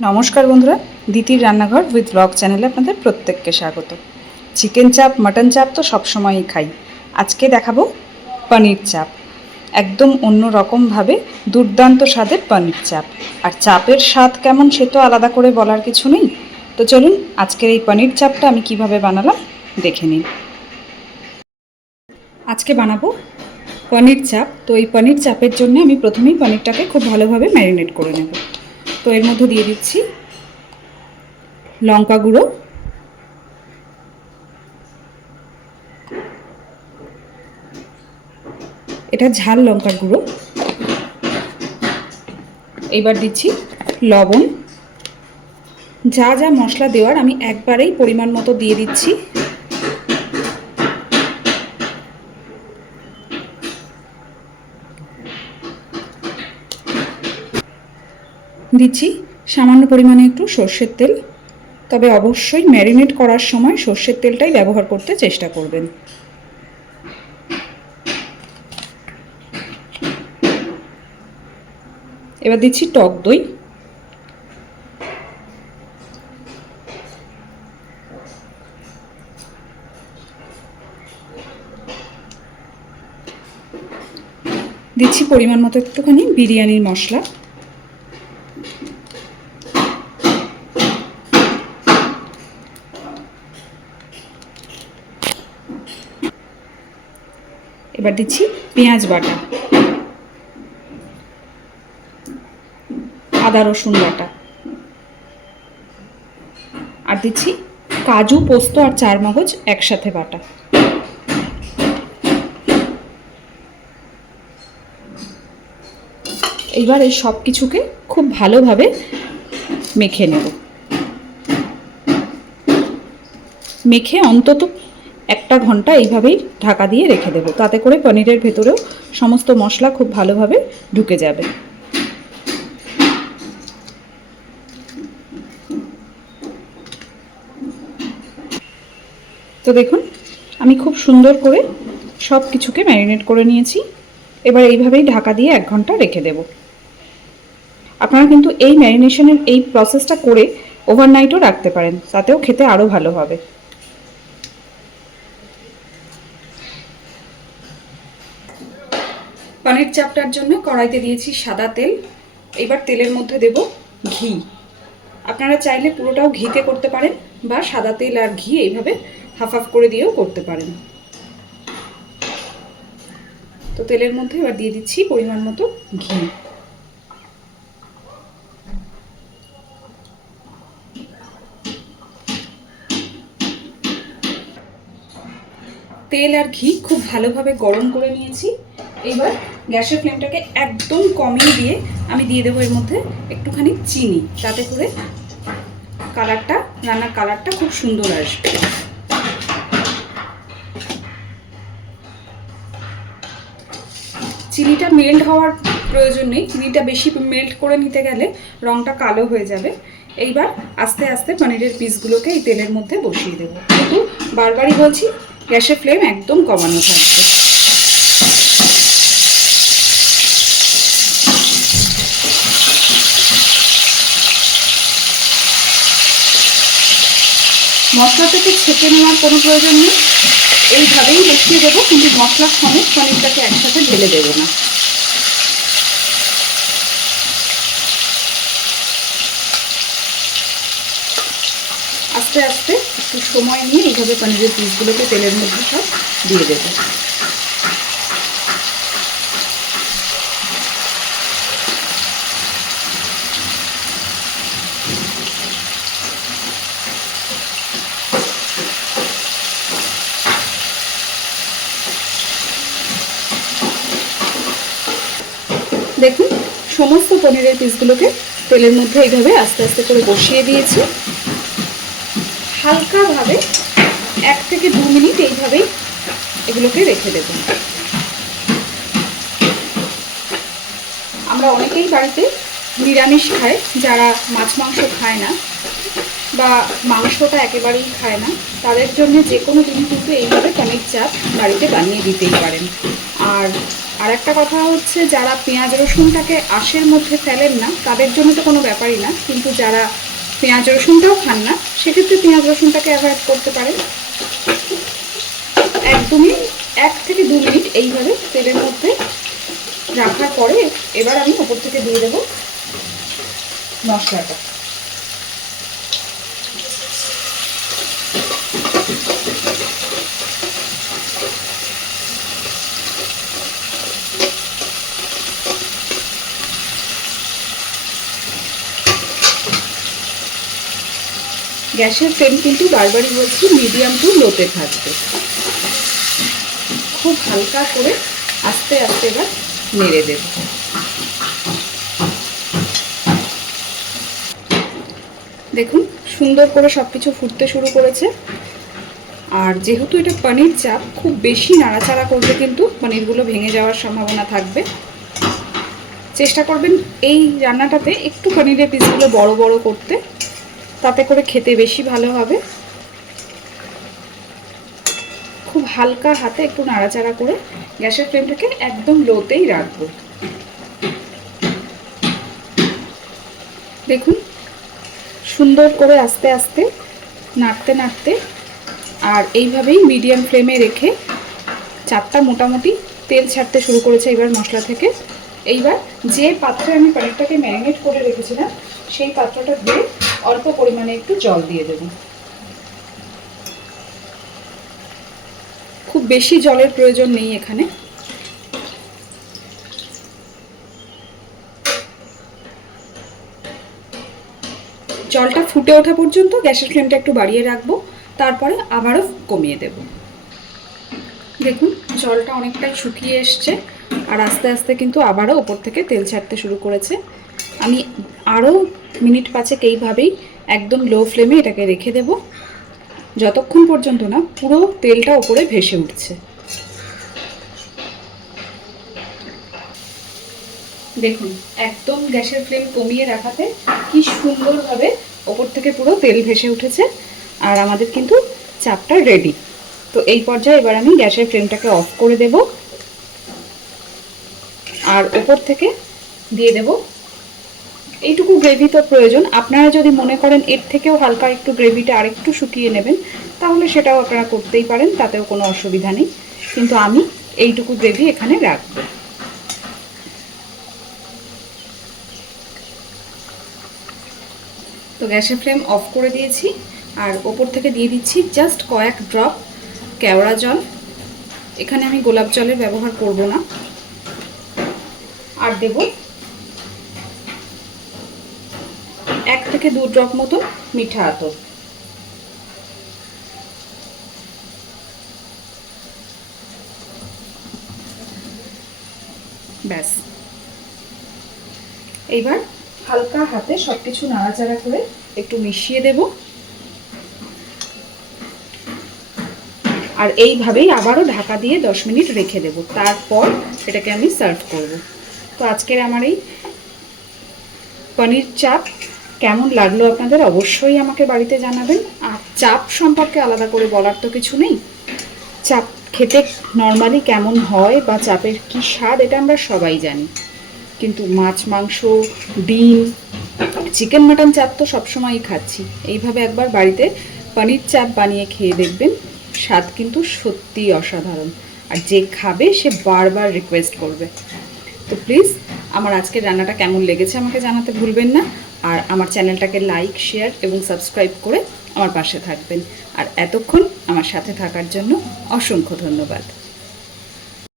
নমস্কার বন্ধুরা, দিতির রান্নাঘর উইথ ব্লগ চ্যানেলে আপনাদের প্রত্যেককে স্বাগত। চিকেন চাপ, মাটন চাপ তো সবসময়ই খাই। আজকে দেখাবো পনির চাপ। একদম অন্য রকমভাবে দুর্দান্ত স্বাদের পনির চাপ। আর চাপের স্বাদ কেমন সে তো আলাদা করে বলার কিছু নেই। তো চলুন আজকের এই পনির চাপটা আমি কিভাবে বানালাম দেখে নিন। আজকে বানাবো পনির চাপ। তো এই পনির চাপের জন্য আমি প্রথমেই পনিরটাকে খুব ভালোভাবে ম্যারিনেট করে নেব। তো এর মধ্যে দিয়ে দিচ্ছি লঙ্কা গুঁড়ো, এটা ঝাল লঙ্কার গুঁড়ো। এবার দিচ্ছি লবণ। যা যা মশলা দেওয়ার আমি একবারেই পরিমাণ মতো দিয়ে দিচ্ছি। দিচ্ছি সামান্য পরিমাণে একটু সর্ষের তেল, তবে অবশ্যই ম্যারিনেট করার সময় সর্ষের তেলটাই ব্যবহার করতে চেষ্টা করবেন। এবার দিচ্ছি টক দই। দিচ্ছি পরিমাণ মতো একটুখানি বিরিয়ানির মশলা। এবার দিচ্ছি পেঁয়াজ বাটা, আদা রসুন বাটা, আর দিচ্ছি কাজু, পোস্ত আর চারমগজ একসাথে বাটা। এইবার এই সব কিছুকে খুব ভালোভাবে মেখে নেব। মেখে অন্তত 1 ঘন্টা এইভাবেই ঢাকা দিয়ে রেখে দেব, তাতে করে পনিরের ভেতরেও সমস্ত মশলা খুব ভালোভাবে ঢুকে যাবে। তো দেখুন আমি খুব সুন্দর করে সব কিছুকে ম্যারিনেট করে নিয়েছি। এবার এইভাবেই ঢাকা দিয়ে 1 ঘন্টা রেখে দেব। আপনারা কিন্তু এই ম্যারিনেশনের এই প্রসেসটা করে ওভারনাইটও রাখতে পারেন, তাতেও খেতে আরও ভালো হবে। পনির চাপটার জন্য কড়াইতে দিয়েছি সাদা তেল। এবার তেলের মধ্যে দেব ঘি। আপনারা চাইলে পুরোটাও ঘিতে করতে পারেন বা সাদা তেল আর ঘি এইভাবে হাফ হাফ করে দিয়েও করতে পারেন। তো তেলের মধ্যে এবার দিয়ে দিচ্ছি পরিমাণ মতো ঘি। তেল আর ঘি খুব ভালোভাবে গরম করে নিয়েছি। এবার গ্যাসের ফ্লেমটাকে একদম কমিয়ে দিয়ে আমি দিয়ে দেবো এর মধ্যে একটুখানি চিনি, তাতে করে রান্নার কালারটা খুব সুন্দর আসবে। চিনিটা মেল্ট হওয়ার প্রয়োজন নেই, চিনিটা বেশি মেল্ট করে নিতে গেলে রঙটা কালো হয়ে যাবে। এইবার আস্তে আস্তে পনিরের পিসগুলোকে এই তেলের মধ্যে বসিয়ে দেবো, কিন্তু বারবারই বলছি গ্যাসের ফ্লেম একদম কমানো থাকবে। মশলা থেকে ছেঁকে নেওয়ার কোনো প্রয়োজন নেই, এইভাবেই বসিয়ে দেবো, কিন্তু মশলার সমেত পনিরটাকে একসাথে ঢেলে দেবো না। আস্তে আস্তে একটু সময় নিয়ে এইভাবে পনিরের পিসগুলোকে তেলের মধ্যে সব দিয়ে দেবো। দেখুন সমস্ত পনিরের পিসগুলোকে তেলের মধ্যে এইভাবে আস্তে আস্তে করে বসিয়ে দিয়েছি। হালকাভাবে 1 থেকে 2 মিনিট এইভাবেই এগুলোকে রেখে দেব। আমরা অনেকেই বাড়িতে নিরামিষ খাই, যারা মাছ মাংস খায় না বা মাংসটা একেবারেই খায় না, তাদের জন্য যে কোনো দিন কিন্তু এইভাবে পনির চাপ বাড়িতে বানিয়ে দিতেই পারেন। আর আর একটা কথা হচ্ছে, যারা পেঁয়াজ রসুনটাকে আঁশের মধ্যে ফেলেন না তাদের জন্য তো কোনো ব্যাপারই না, কিন্তু যারা পেঁয়াজ রসুনটাও খান না সেক্ষেত্রে পেঁয়াজ রসুনটাকে অ্যাভয়েড করতে পারেন। একদমই 1 থেকে 2 মিনিট এইভাবে তেলের মধ্যে রাখার পরে এবার আমি ওপর থেকে দিয়ে দেবো মশলাটা। গ্যাসের ফ্লেম কিন্তু বারবারই বলছি মিডিয়াম টু লোতে থাকবে। খুব হালকা করে আস্তে আস্তে এবার নেড়ে দেব। দেখুন সুন্দর করে সব কিছু ফুটতে শুরু করেছে। আর যেহেতু এটা পনির চাপ, খুব বেশি নাড়াচাড়া করলে কিন্তু পনিরগুলো ভেঙে যাওয়ার সম্ভাবনা থাকবে। চেষ্টা করবেন এই রান্নাটাতে একটু পনিরের পিসগুলো বড় বড় করতে, তাতে করে খেতে বেশি ভালো হবে। খুব হালকা হাতে একটু নাড়াচাড়া করে গ্যাসের ফ্লেমটাকে একদম লোতেই রাখবো। দেখুন সুন্দর করে আস্তে আস্তে নাড়তে নাড়তে, আর এইভাবেই মিডিয়াম ফ্লেমে রেখে চাপটা মোটামুটি তেল ছাড়তে শুরু করেছে এবার মশলা থেকে। এইবার যে পাত্রে আমি পনিরটাকে ম্যারিনেট করে রেখেছিলাম সেই পাত্রটা দিয়ে অল্প পরিমাণে একটু জল দিয়ে দেব। খুব বেশি জলের প্রয়োজন নেই এখানে। জলটা ফুটে ওঠা পর্যন্ত গ্যাসের ফ্লেমটা একটু বাড়িয়ে রাখবো, তারপরে আবারও কমিয়ে দেব। দেখুন জলটা অনেকটাই শুকিয়ে এসছে, আর আস্তে আস্তে কিন্তু আবারও ওপর থেকে তেল ছাড়তে শুরু করেছে। আমি আরও মিনিট 5 এইভাবেই একদম লো ফ্লেমে এটাকে রেখে দেব, যতক্ষণ পর্যন্ত না পুরো তেলটা ওপরে ভেসে উঠছে। দেখুন একদম গ্যাসের ফ্লেম কমিয়ে রাখাতে কি সুন্দরভাবে ওপর থেকে পুরো তেল ভেসে উঠেছে, আর আমাদের কিন্তু চাপটা রেডি। তো এই পর্যায়ে এবার আমি গ্যাসের ফ্লেমটাকে অফ করে দেব, আর ওপর থেকে দিয়ে দেব এইটুকু গ্রেভি তো প্রয়োজন। আপনারা যদি মনে করেন এর থেকেও হালকা একটু গ্রেভিটা আরেকটু শুকিয়ে নেবেন তাহলে সেটাও আপনারা করতেই পারেন, তাতেও কোনো অসুবিধা নেই, কিন্তু আমি এইটুকু গ্রেভি এখানে রাখবো। তো গ্যাসের ফ্লেম অফ করে দিয়েছি, আর ওপর থেকে দিয়ে দিচ্ছি জাস্ট কয়েক ড্রপ কেওড়া জল। এখানে আমি গোলাপ জলের ব্যবহার করব না। আর দেব 1 থেকে 2 ড্রপ মতো মিঠা আতর। ব্যাস, এইবার হালকা হাতে সবকিছু নাড়াচাড়া করে একটু মিশিয়ে দেব, আর এইভাবেই আবারও ঢাকা দিয়ে 10 মিনিট রেখে দেব। তারপর এটাকে আমি সার্ভ করব। তো আজকের আমার এই পনির চাপ কেমন লাগলো আপনাদের অবশ্যই আমাকে বাড়িতে জানাবেন। আর চাপ সম্পর্কে আলাদা করে বলার তো কিছু নেই, চাপ খেতে নর্মালি কেমন হয় বা চাপের কি স্বাদ এটা আমরা সবাই জানি, কিন্তু মাছ মাংস ডিম চিকেন মাটন চাপ তো সবসময়ই খাচ্ছি। এইভাবে একবার বাড়িতে পনির চাপ বানিয়ে খেয়ে দেখবেন, স্বাদ কিন্তু সত্যিই অসাধারণ, আর যে খাবে সে বারবার রিকোয়েস্ট করবে। তো প্লিজ আমার আজকের রান্নাটা কেমন লেগেছে আমাকে জানাতে ভুলবেন না, আর আমার চ্যানেলটাকে লাইক শেয়ার এবং সাবস্ক্রাইব করে আমার পাশে থাকবেন। আর এতক্ষণ আমার সাথে থাকার জন্য অসংখ্য ধন্যবাদ।